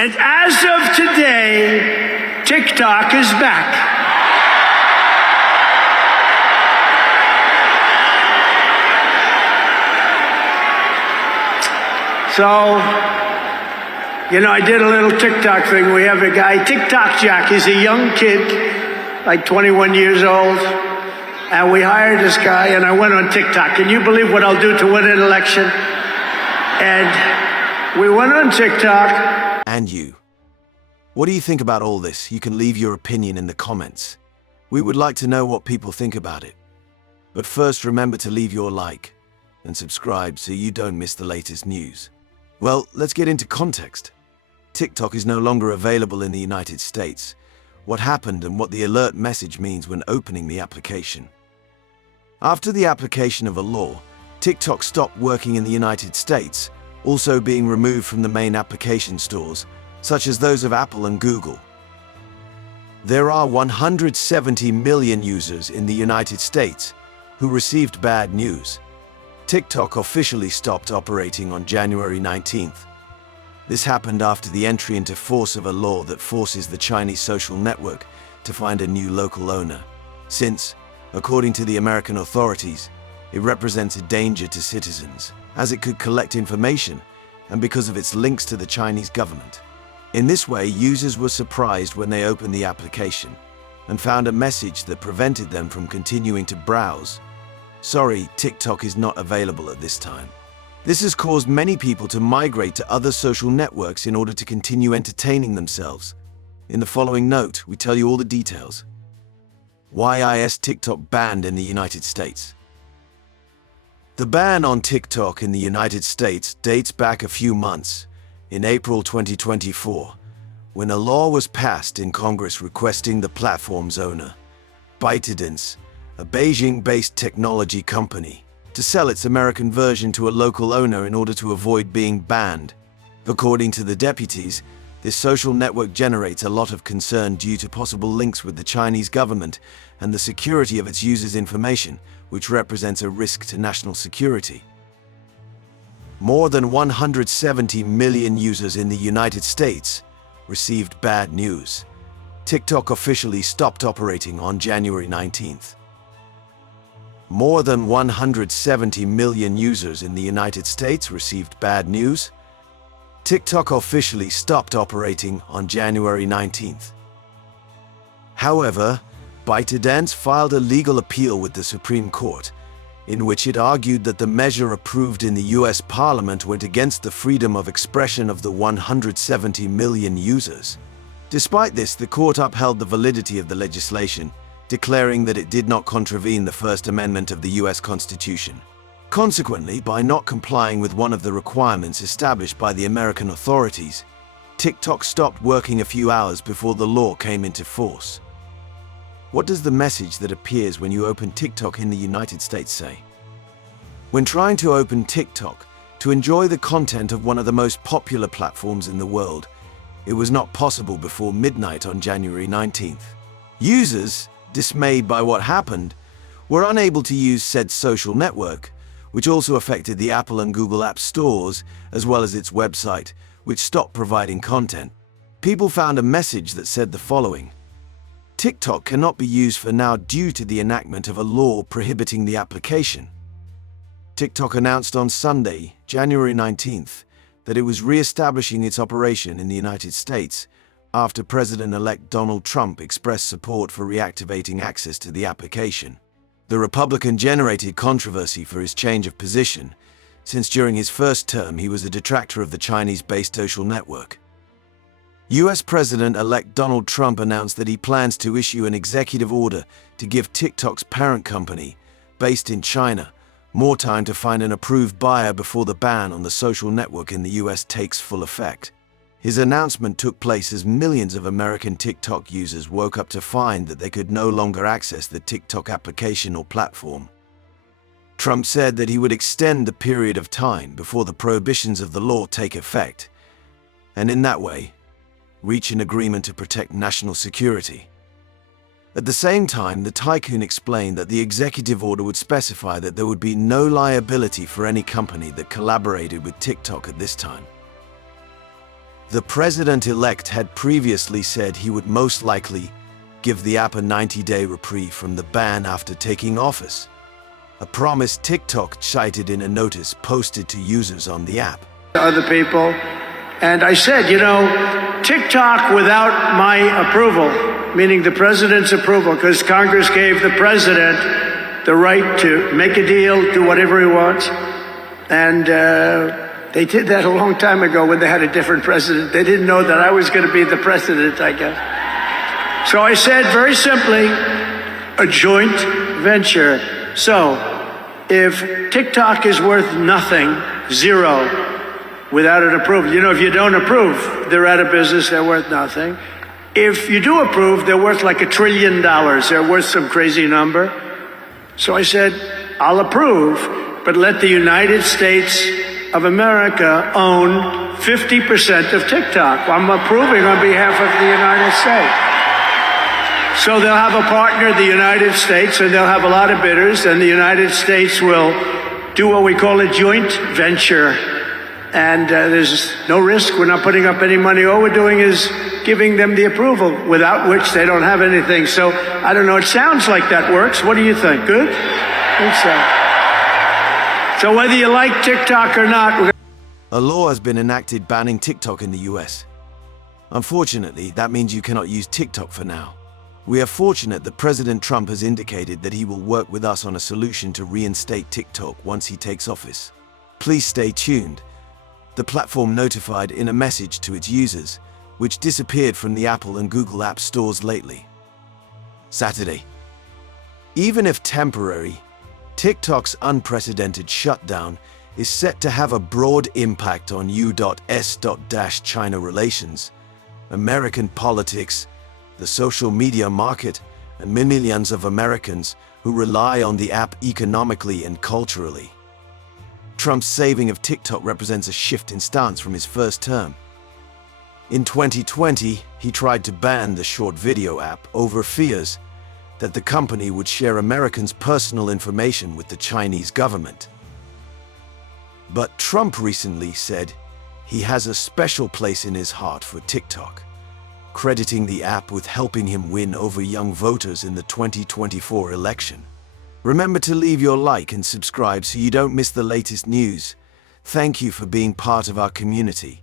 And as of today, TikTok is back. So, I did a little TikTok thing. We have a guy, TikTok Jack. He's a young kid, like 21 years old. And we hired this guy, and I went on TikTok. Can you believe what I'll do to win an election? And we went on TikTok. And you. What do you think about all this? You can leave your opinion in the comments. We would like to know what people think about it. But first, remember to leave your like and subscribe so you don't miss the latest news. Well, let's get into context. TikTok is no longer available in the United States. What happened and what the alert message means when opening the application. After the application of a law, TikTok stopped working in the United States, also being removed from the main application stores, such as those of Apple and Google. There are 170 million users in the United States who received bad news. TikTok officially stopped operating on January 19th. This happened after the entry into force of a law that forces the Chinese social network to find a new local owner, since, according to the American authorities, it represents a danger to citizens, as it could collect information and because of its links to the Chinese government. In this way, users were surprised when they opened the application and found a message that prevented them from continuing to browse. Sorry, TikTok is not available at this time. This has caused many people to migrate to other social networks in order to continue entertaining themselves. In the following note, we tell you all the details. Why is TikTok banned in the United States? The ban on TikTok in the United States dates back a few months, in April 2024, when a law was passed in Congress requesting the platform's owner, ByteDance, a Beijing-based technology company, to sell its American version to a local owner in order to avoid being banned. According to the deputies, this social network generates a lot of concern due to possible links with the Chinese government and the security of its users' information, which represents a risk to national security. More than 170 million users in the United States received bad news. TikTok officially stopped operating on January 19th. More than 170 million users in the United States received bad news. TikTok officially stopped operating on January 19th. However, ByteDance filed a legal appeal with the Supreme Court, in which it argued that the measure approved in the US Parliament went against the freedom of expression of the 170 million users. Despite this, the court upheld the validity of the legislation, declaring that it did not contravene the First Amendment of the US Constitution. Consequently, by not complying with one of the requirements established by the American authorities, TikTok stopped working a few hours before the law came into force. What does the message that appears when you open TikTok in the United States say? When trying to open TikTok to enjoy the content of one of the most popular platforms in the world, it was not possible before midnight on January 19th. Users, dismayed by what happened, were unable to use said social network, which also affected the Apple and Google App Stores, as well as its website, which stopped providing content. People found a message that said the following: TikTok cannot be used for now due to the enactment of a law prohibiting the application. TikTok announced on Sunday, January 19th, that it was re-establishing its operation in the United States after President-elect Donald Trump expressed support for reactivating access to the application. The Republican generated controversy for his change of position, since during his first term he was a detractor of the Chinese-based social network. US President-elect Donald Trump announced that he plans to issue an executive order to give TikTok's parent company, based in China, more time to find an approved buyer before the ban on the social network in the US takes full effect. His announcement took place as millions of American TikTok users woke up to find that they could no longer access the TikTok application or platform. Trump said that he would extend the period of time before the prohibitions of the law take effect, and in that way, reach an agreement to protect national security. At the same time, the tycoon explained that the executive order would specify that there would be no liability for any company that collaborated with TikTok at this time. The president-elect had previously said he would most likely give the app a 90-day reprieve from the ban after taking office, a promise TikTok cited in a notice posted to users on the app. Other people, and I said, TikTok without my approval, meaning the president's approval, because Congress gave the president the right to make a deal, do whatever he wants, and they did that a long time ago when they had a different president. They didn't know that I was going to be the president, I guess. So I said very simply, a joint venture. So if TikTok is worth nothing, zero, without an approval, if you don't approve, they're out of business, they're worth nothing. If you do approve, they're worth like $1 trillion. They're worth some crazy number. So I said, I'll approve, but let the United States of America own 50% of TikTok. I'm approving on behalf of the United States. So they'll have a partner, the United States, and they'll have a lot of bidders, and the United States will do what we call a joint venture. And there's no risk. We're not putting up any money. All we're doing is giving them the approval, without which they don't have anything. So I don't know. It sounds like that works. What do you think? Good? I think so. So whether you like TikTok or not, A law has been enacted banning TikTok in the US. Unfortunately, that means you cannot use TikTok for now. We are fortunate that President Trump has indicated that he will work with us on a solution to reinstate TikTok once he takes office. Please stay tuned. The platform notified in a message to its users, which disappeared from the Apple and Google App stores lately. Saturday. Even if temporary, TikTok's unprecedented shutdown is set to have a broad impact on U.S.-China relations, American politics, the social media market, and millions of Americans who rely on the app economically and culturally. Trump's saving of TikTok represents a shift in stance from his first term. In 2020, he tried to ban the short video app over fears that the company would share Americans' personal information with the Chinese government. But Trump recently said he has a special place in his heart for TikTok, crediting the app with helping him win over young voters in the 2024 election. Remember to leave your like and subscribe so you don't miss the latest news. Thank you for being part of our community.